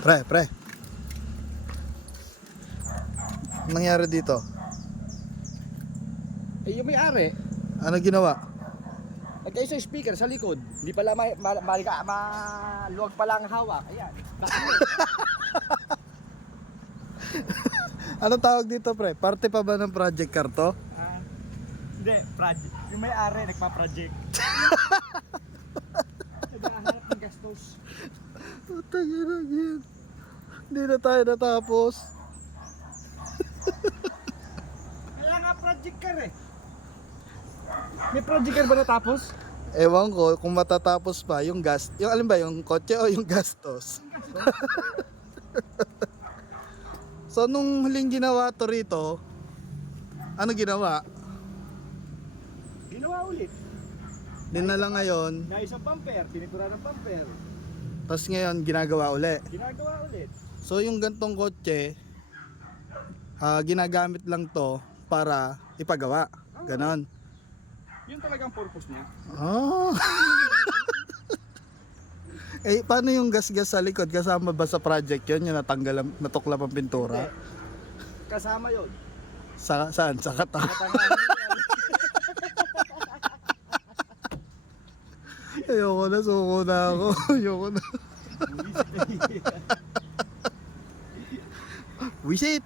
Pre. Anong nangyari dito? Eh, yung may-ari, Ano ginawa? nagkaisa yung speaker sa likod. Hindi pala maluwag pala ang hawak. Ayan. Anong tawag dito, pre? Parte pa ba ng project car to? Hindi, project. Yung may-ari, nagpa-project. Naghahanap ng gastos. Putang ina yan. Hindi na tayo natapos. Kaya nga project car eh. May project car ba natapos? Ewan ko kung matatapos pa yung gas, yung alin ba, yung kotse o yung gastos. So nung huling ginawa to rito, ano ginawa? Ginawa ulit. Dinala ngayon, Na isang pumper, tinipura ng pumper. tapos ngayon ginagawa uli. Ginagawa ulit. So yung gantong kotse, ginagamit lang to para ipagawa. Ganon. Yun talagang purpose niya. Oh. Eh, paano yung gas-gas sa likod? Kasama ba sa project yun? Yung natuklap ang pintura? Hindi. Kasama yun. Saan? Sa kata? Ayoko na, suko na ako. Ayoko na. Wisit!